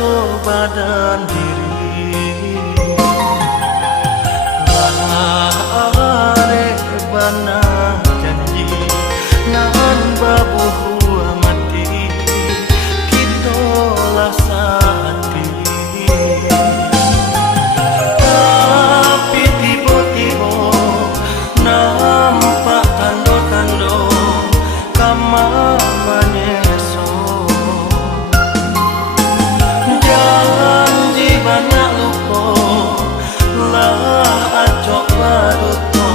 raso badan diri are bana janji nan babu mati kita lasati tapi tiba-tiba nampak tando-tando kamar menyeso janji banyak lupa lah acok baruto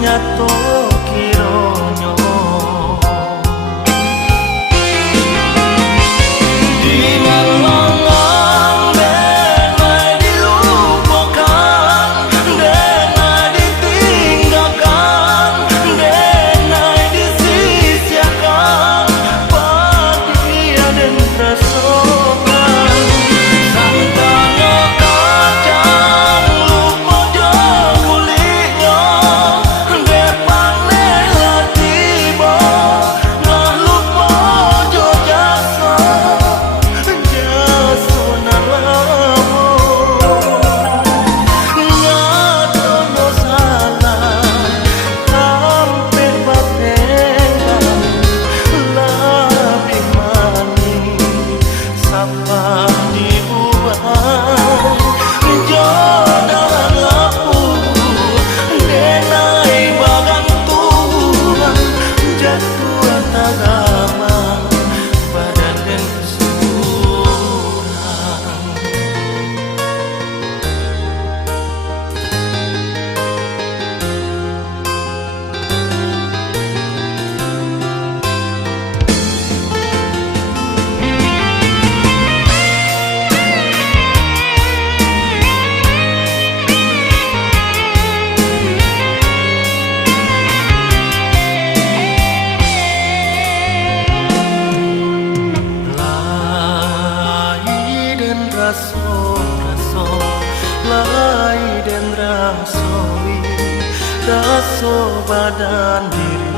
nyato kironyo di malangan denai dilupakan denai ditinggalkan denai disisiakan pagi dan rasokan sangkanya kacang lupa jaulinya depane tiba nah lupa jo jasa jasa nalamu ngato no salah sampai batengan lebih manis sapa dibuang jodoh lapu denai bagang Tuhan jatuh tagama badan dan surang raso lai dan rasoi raso badan diri